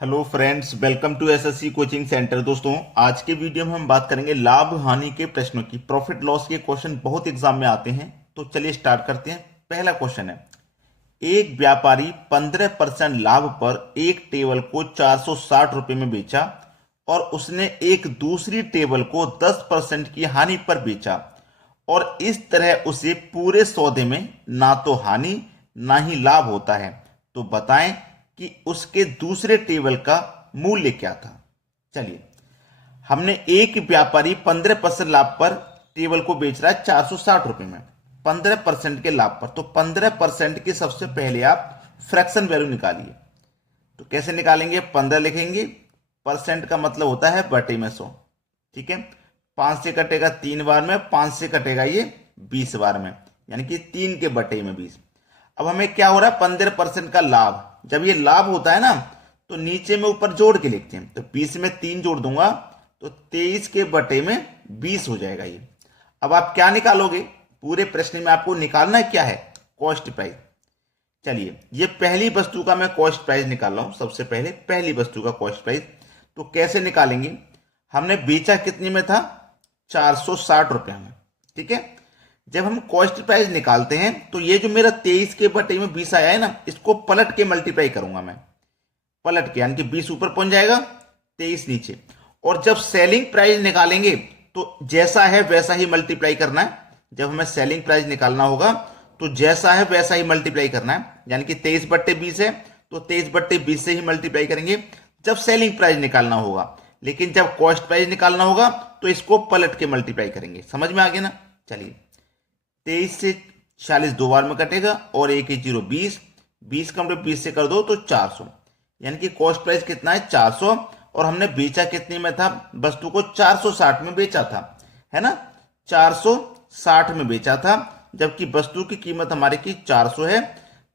Hello friends, welcome to SSC coaching centre. दोस्तों, आज के वीडियो में हम बात करेंगे लाभ हानि के प्रश्नों की। प्रॉफिट लॉस के क्वेश्चन बहुत एग्जाम में आते हैं, तो चलिए स्टार्ट करते हैं। पहला क्वेश्चन है, एक व्यापारी 15% लाभ पर एक टेबल को 460 रुपए में बेचा और उसने एक दूसरी टेबल को 10% की हानि पर बेचा और इस तरह उसे पूरे सौदे में ना तो हानि ना ही लाभ होता है, तो बताएं कि उसके दूसरे टेबल का मूल्य क्या था। चलिए, हमने एक व्यापारी 15% लाभ पर टेबल को बेच रहा है 460 रुपए में, 15% के लाभ पर। तो 15% की सबसे पहले आप फ्रैक्शन वैल्यू निकालिए। तो कैसे निकालेंगे? 15 लिखेंगे, परसेंट का मतलब होता है बटे में 100। ठीक है, 5 से कटेगा 3 बार में, 5 से कटेगा ये 20 बार में, यानी कि 3 के बटे में 20। अब हमें क्या हो रहा है? 15% का लाभ। जब ये लाभ होता है ना, तो नीचे में ऊपर जोड़ के लिखते हैं। तो 20 में 3 जोड़ दूंगा तो 23 के बटे में 20 हो जाएगा ये। अब आप क्या निकालोगे? पूरे प्रश्न में आपको निकालना क्या है? Cost price. चलिए, ये पहली वस्तु का मैं कॉस्ट प्राइस निकाल रहा हूं। सबसे पहले पहली वस्तु का कॉस्ट प्राइस तो कैसे निकालेंगे? हमने बेचा कितने में था? 460 रुपया में। ठीक है, जब हम कॉस्ट प्राइस निकालते हैं तो ये जो मेरा 23 के बटे में 20 आया है ना, इसको पलट के मल्टीप्लाई करूंगा मैं। पलट के, यानी कि 20 ऊपर पहुंच जाएगा, 23 नीचे। और जब सेलिंग प्राइस निकालेंगे तो जैसा है वैसा ही मल्टीप्लाई करना है। जब हमें सेलिंग प्राइस निकालना होगा तो जैसा है वैसा ही मल्टीप्लाई करना है, यानी कि 23 बट्टे 20 है तो 23 बट्टे 20 से ही मल्टीप्लाई करेंगे जब सेलिंग प्राइस निकालना होगा। लेकिन जब कॉस्ट प्राइस निकालना होगा तो इसको पलट के मल्टीप्लाई करेंगे। समझ में आ गया ना? चलिए, 23 से 40 दो बार में कटेगा और 1 1 0 20, 20 का मतलब 20 से कर दो तो 400, यानी कि कॉस्ट प्राइस कितना है? 400। और हमने बेचा कितने में था? वस्तु को 460 में बेचा था, है ना? 460 में बेचा था, जबकि वस्तु की कीमत हमारे की 400 है।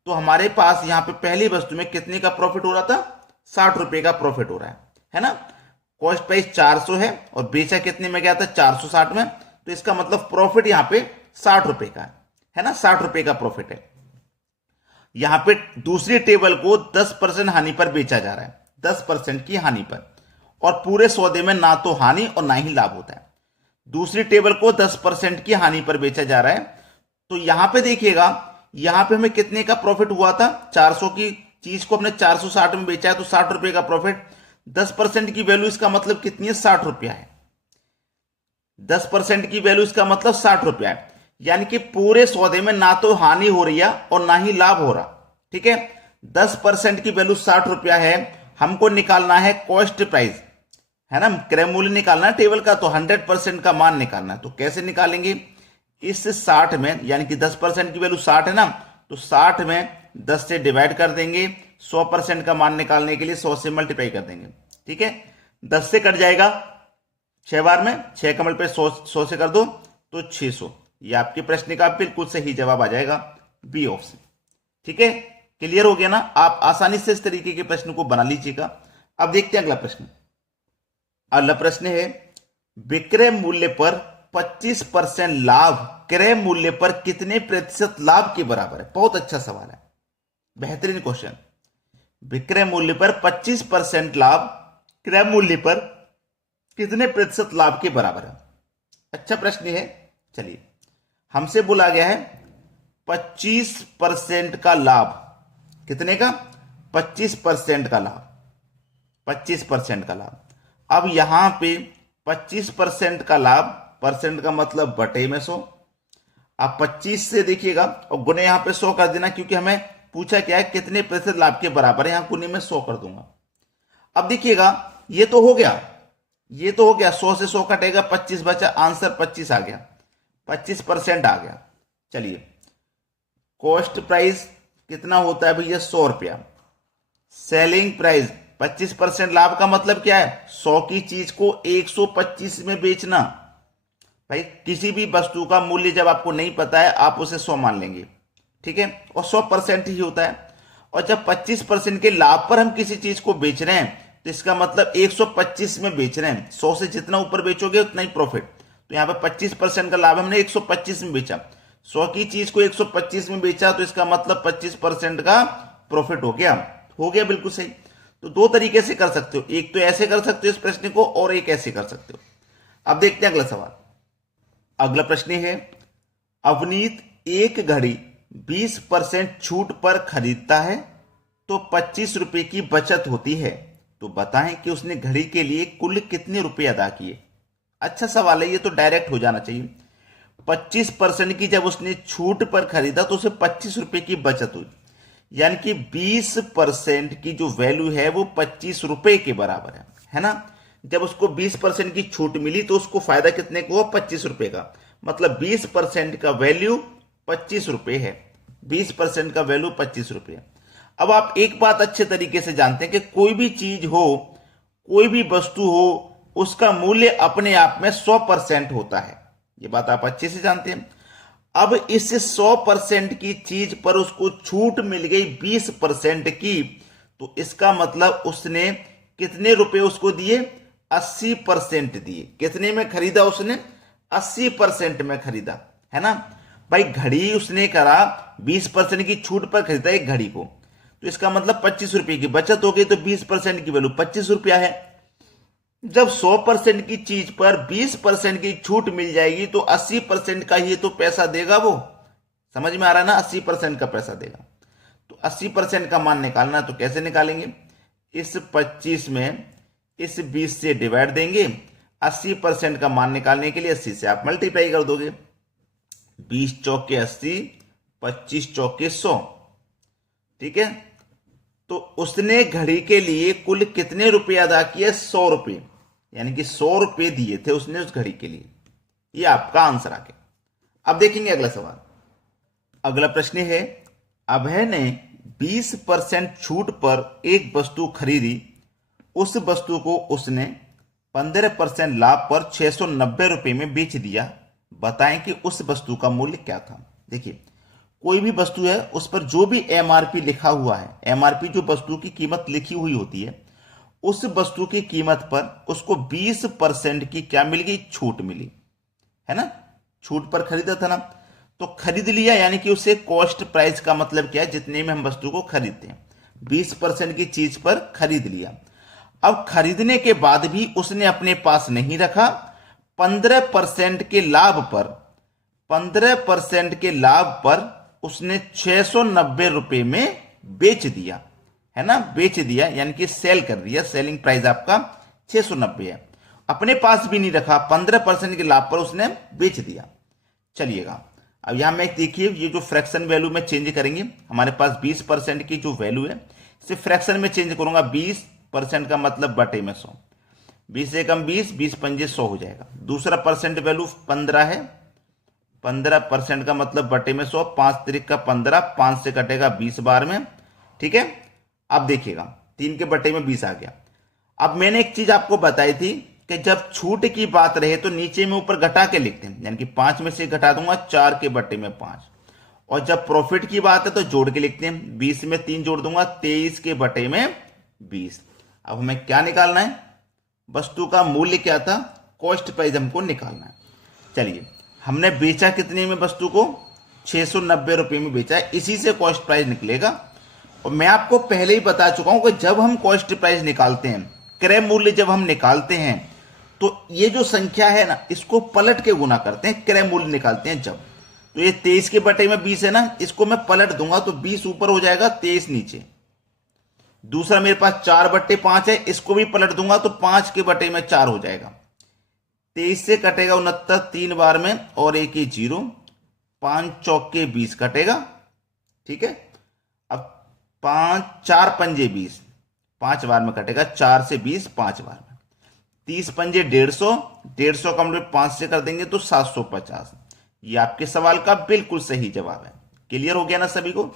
तो हमारे पास यहां पे पहली वस्तु में कितने का प्रॉफिट हो रहा था? 60 रुपए का प्रॉफिट हो रहा है ना? कॉस्ट प्राइस 400 है और बेचा कितने में गया था? 460 में। तो इसका मतलब प्रॉफिट यहां पे 60 रुपए का है ना? 60 रुपए का प्रॉफिट है। यहां पे दूसरी टेबल को 10% हानि पर बेचा जा रहा है, 10% की हानि पर, और पूरे सौदे में ना तो हानि और ना ही लाभ होता है। दूसरी टेबल को 10% की हानि पर बेचा जा रहा है। तो यहां पे देखिएगा, यहां पे हमें कितने का प्रॉफिट हुआ था? 400 की चीज को हमने 460 में बेचा है, तो 60 रुपए का प्रॉफिट। 10% की वैल्यू इसका मतलब कितनी है? 60 रुपया है। 10% की वैल्यू इसका मतलब 60 रुपया है, यानी कि पूरे सौदे में ना तो हानि हो रही है और ना ही लाभ हो रहा। ठीक है, 10% की वैल्यू 60 रुपया है। हमको निकालना है कॉस्ट प्राइस, है ना? क्रय मूल्य निकालना है टेबल का, तो 100% का मान निकालना है। तो कैसे निकालेंगे? इस 60 में, यानी कि 10% की वैल्यू 60 है ना, तो 60 में 10 से डिवाइड कर देंगे। 100% का मान निकालने के लिए 100 से मल्टीप्लाई कर देंगे। ठीक है, 10 से कट जाएगा 6 बार में, 6 कमल पे 100 से कर दो तो 600। ये आपके प्रश्न का बिल्कुल सही जवाब आ जाएगा, बी ऑप्शन। ठीक है, क्लियर हो गया ना? आप आसानी से इस तरीके के प्रश्न को बना लीजिएगा। अब देखते हैं अगला प्रश्न। अगला प्रश्न है, विक्रय मूल्य पर 25% लाभ क्रय मूल्य पर कितने प्रतिशत लाभ के बराबर है? बहुत अच्छा सवाल है, बेहतरीन क्वेश्चन। विक्रय मूल्य पर 25% लाभ क्रय मूल्य पर कितने प्रतिशत लाभ के बराबर है? अच्छा प्रश्न है। चलिए, हमसे बोला गया है 25% का लाभ। कितने का? 25% का लाभ, 25% का लाभ। अब यहां पे 25% का लाभ, परसेंट का मतलब बटे में 100। आप 25 से देखिएगा और गुने यहां पे 100 कर देना, क्योंकि हमें पूछा क्या है? कितने प्रतिशत लाभ के बराबर है। यहां गुने में 100 कर दूंगा। अब देखिएगा, ये तो हो गया, ये तो हो गया। 100 से 100 कटेगा, 25 बचा, आंसर 25 आ गया, 25% आ गया। चलिए, कॉस्ट प्राइस कितना होता है भैया? 100 रुपया। सेलिंग प्राइस 25% लाभ का मतलब क्या है? 100 की चीज को 125 में बेचना। भाई, किसी भी वस्तु का मूल्य जब आपको नहीं पता है, आप उसे 100 मान लेंगे। ठीक है, और 100% ही होता है। और जब 25% के लाभ पर हम किसी चीज को बेच रहे हैं, तो इसका मतलब 125 में बेच रहे हैं। 100 से जितना ऊपर बेचोगे उतना ही प्रॉफिट। तो यहां पे 25% का लाभ हमने 125 में बेचा। 100 की चीज को 125 में बेचा, तो इसका मतलब 25% का प्रॉफिट हो गया। हो गया, बिल्कुल सही। तो दो तरीके से कर सकते हो, एक तो ऐसे कर सकते हो इस प्रश्न को, और एक ऐसे कर सकते हो। अब देखते हैं अगला सवाल। अगला प्रश्न है, अवनीत एक घड़ी 20% छूट पर खरीदता है तो 25 रुपए की बचत होती है, तो बताएं कि उसने घड़ी के लिए कुल कितने रुपए अदा किए। अच्छा सवाल है ये, तो डायरेक्ट हो जाना चाहिए। 25% की जब उसने छूट पर खरीदा तो उसे 25 रुपए की बचत हुई, यानी कि 20% की जो वैल्यू है वो 25 रुपए के बराबर है ना। जब उसको 20% की छूट मिली तो उसको फायदा कितने को हुआ, 25 रुपए का। मतलब 20% का वैल्यू 25 रुपए है, 20% का वैल्यू 25 रुपए है। अब आप एक बात अच्छे तरीके से जानते हैं कि कोई भी चीज हो, कोई भी वस्तु हो, उसका मूल्य अपने आप में 100% होता है, ये बात आप अच्छे से जानते हैं। अब इस 100% की चीज पर उसको छूट मिल गई 20% की, तो इसका मतलब उसने कितने रुपए उसको दिए, 80% दिए। कितने में खरीदा उसने, 80% में खरीदा, है ना भाई। घड़ी उसने करा 20% की छूट पर खरीदा एक घड़ी को, तो इसका मतलब 25 रुपए की बचत हो गई, तो 20% की वैल्यू 25 रुपया है। जब 100% की चीज पर 20% की छूट मिल जाएगी तो 80% का ही तो पैसा देगा वो। समझ में आ रहा है ना, 80% का पैसा देगा। तो 80% का मान निकालना, तो कैसे निकालेंगे, इस 25 में इस 20 से डिवाइड देंगे। 80% का मान निकालने के लिए 80 से आप मल्टीप्लाई कर दोगे। 20 चौके 80, 25 चौके 100, ठीक है। तो उसने घड़ी के लिए कुल कितने रुपए अदा किए, 100 रुपए, यानी कि 100 रुपए दिए थे उसने उस घड़ी के लिए। ये आपका आंसर आ गया। अब देखेंगे अगला सवाल। अगला प्रश्न है, अभय ने 20% छूट पर एक वस्तु खरीदी, उस वस्तु को उसने 15% लाभ पर 690 रुपए में बेच दिया, बताएं कि उस वस्तु का मूल्य क्या था। देखिए, कोई भी वस्तु है उस पर जो भी एमआरपी लिखा हुआ है, एमआरपी जो वस्तु की कीमत लिखी हुई होती है, उस वस्तु की कीमत पर उसको 20% की क्या मिल गई, छूट मिली, है ना। छूट पर खरीदा था ना, तो खरीद लिया, यानी कि उसे कॉस्ट प्राइस का मतलब क्या है, जितने में हम वस्तु को खरीदते हैं। 20% की चीज पर खरीद लिया। अब खरीदने के बाद भी उसने अपने पास नहीं रखा, 15% के लाभ पर, 15% के लाभ पर उसने 690 रुपए में बेच दिया, है ना, बेच दिया, यानी कि सेल कर दिया। सेलिंग प्राइस आपका 690 है, अपने पास भी नहीं रखा, 15% के लाभ पर उसने बेच दिया। चलिएगा, अब यहां में देखिए, ये जो फ्रैक्शन वैल्यू में चेंज करेंगे, हमारे पास 20% की जो वैल्यू है इसे फ्रैक्शन में चेंज करूंगा। 20% का मतलब बटे में 100, 20 से कम 20, 20 पंजे 100 हो जाएगा। दूसरा परसेंट वैल्यू 15 है, 15% का मतलब बटे में 100, 5 तिरिक का 15, 5 से कटेगा 20 बार में, ठीक है। अब देखिएगा, 3 के बटे में 20 आ गया। अब मैंने एक चीज आपको बताई थी कि जब छूट की बात रहे तो नीचे में ऊपर घटा के लिखते हैं, यानी कि 5 में से घटा दूंगा 4 के बटे में 5, और जब प्रॉफिट की बात है तो जोड़ के लिखते हैं। 20 में 3 जोड़ दूंगा, 23 के बटे में 20। अब हमें क्या निकालना है, वस्तु का मूल्य क्या था, कॉस्ट प्राइस हमको निकालना है। चलिए, हमने बेचा कितने में वस्तु को, 690 रुपए में बेचा है, इसी से कॉस्ट प्राइस निकलेगा। और मैं आपको पहले ही बता चुका हूं कि जब हम कॉस्ट प्राइस निकालते हैं, क्रय मूल्य जब हम निकालते हैं, तो ये जो संख्या है ना, इसको पलट के गुना करते हैं, क्रय मूल्य निकालते हैं जब। तो ये 23 के बटे में 20 है ना, इसको मैं पलट दूंगा तो 20 ऊपर हो जाएगा, 23 नीचे। दूसरा मेरे पास 4 बट्टे 5 है, इसको भी पलट दूंगा तो 5 के बटे में 4 हो जाएगा। 23 से कटेगा 69 3 बार में, और एक ही 0, 5 चौके 20 कटेगा, ठीक है। अब 5 4 पंजे 20, 5 बार में कटेगा, 4 से 20 5 बार में, 30 पंजे 150, 150 का मतलब 5 से कर देंगे तो 750। ये आपके सवाल का बिल्कुल सही जवाब है। क्लियर हो गया ना सभी को,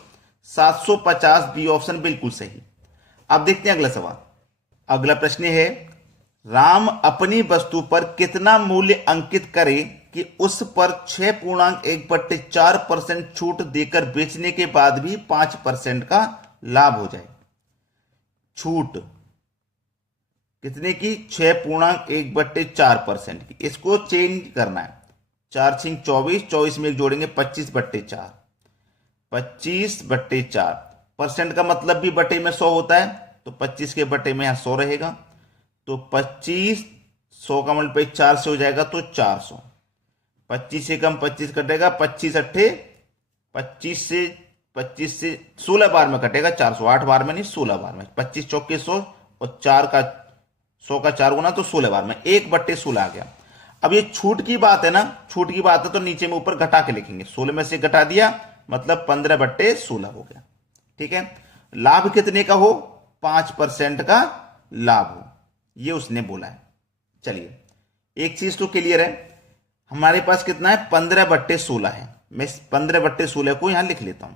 750 बी ऑप्शन बिल्कुल सही। अब देखते हैं अगला सवाल। अगला प्रश्न है, राम अपनी वस्तु पर कितना मूल्य अंकित करे कि उस पर 6.1/4% छूट देकर बेचने के बाद भी 5% का लाभ हो जाए। छूट कितने की, 6.1/4% की। इसको चेंज करना है, 4 6 24, 24 में एक जोड़ेंगे 25/4, 25/4 परसेंट का मतलब भी बटे में 100 होता है, तो 25 के बटे में यहाँ 100 रहेगा, तो 25 100 का मल्टीप्लाई 4 से हो जाएगा तो 400। 25 से कम 25 कटेगा, 25 अट्ठे 25 से 16 बार में कटेगा 400, 8 बार में नहीं 16 बार में। 25 चौके 100 और 100 का 4 गुना तो 16 बार में 1/16 आ गया। अब ये छूट की बात है ना, छूट की बात है तो नीचे में ऊपर घटा के लिखेंगे, 16 में से घटा दिया मतलब 15/16 हो गया। ठीक है, लाभ कितने का हो, 5% का लाभ हो, ये उसने बोला है। चलिए एक चीज तो क्लियर है, हमारे पास कितना है 15/16 है। मैं 15/16 को यहां लिख लेता हूं।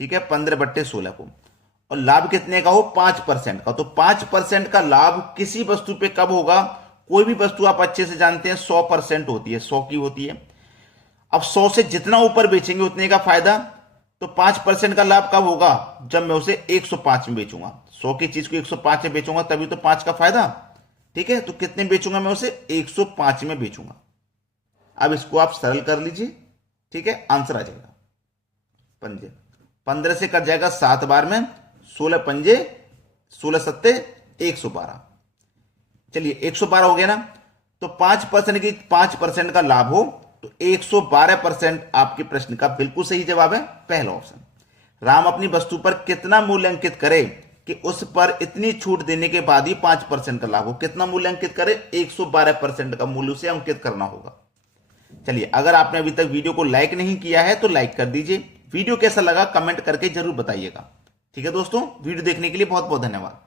ठीक है, 15/16 को, और लाभ कितने का हो 5% का। तो 5% का लाभ किसी वस्तु पे कब होगा, कोई भी वस्तु आप अच्छे से जानते हैं 100% होती है, 100 की होती है। अब 100 से जितना ऊपर बेचेंगे उतने का फायदा, तो 5% का लाभ कब होगा, जब मैं उसे 105 में बेचूंगा। 100 की चीज को 105 में बेचूंगा तभी तो 5 का फायदा। ठीक है, तो कितने बेचूंगा मैं उसे, 105 में बेचूंगा। अब इसको आप सरल कर लीजिए। ठीक है, आंसर आ जाएगा 15 से कट जाएगा 7 बार में, 16 पंजे 16 सत्ते 112। चलिए 112 हो गया ना, तो 5% का लाभ हो तो 112% आपके प्रश्न का बिल्कुल सही जवाब है, पहला ऑप्शन। राम अपनी वस्तु पर कितना मूल्य अंकित करे कि उस पर इतनी छूट देने के बाद ही 5% का लाभ हो। कितना मूल्य अंकित करे, 112% का मूल्य उसे अंकित करना होगा। चलिए, अगर आपने अभी तक वीडियो को लाइक नहीं किया है तो लाइक कर दीजिए। वीडियो कैसा लगा कमेंट करके जरूर बताइएगा। ठीक है दोस्तों, वीडियो देखने के लिए बहुत बहुत धन्यवाद।